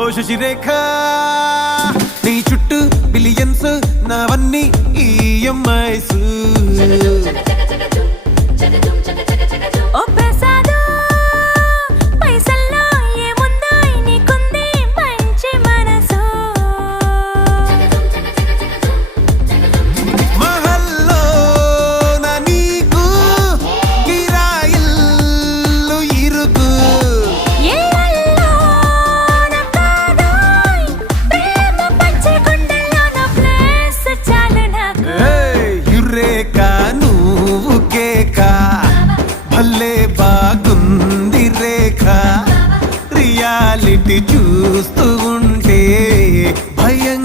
ఓ శశిరేఖ నీ చుట్టూ బిలియన్స్ నావన్నీ ఈఎంఐస్ ఓ ప్రసాదు పైసల్లో ఏముందో నీకుంది మంచి మనసు మహల్లో నా నీకు కిరాయిల్లు ఇరుకు ఇళ్ళల్లో నా కాదోయ్ ప్రేమ పంచే గుండెల్లో నా ప్లేస్ చాలు నాకు యురేక నువ్వు కేక భలే బాగుంది రేఖ రియాలిటీ చూస్తూ ఉంటే భయం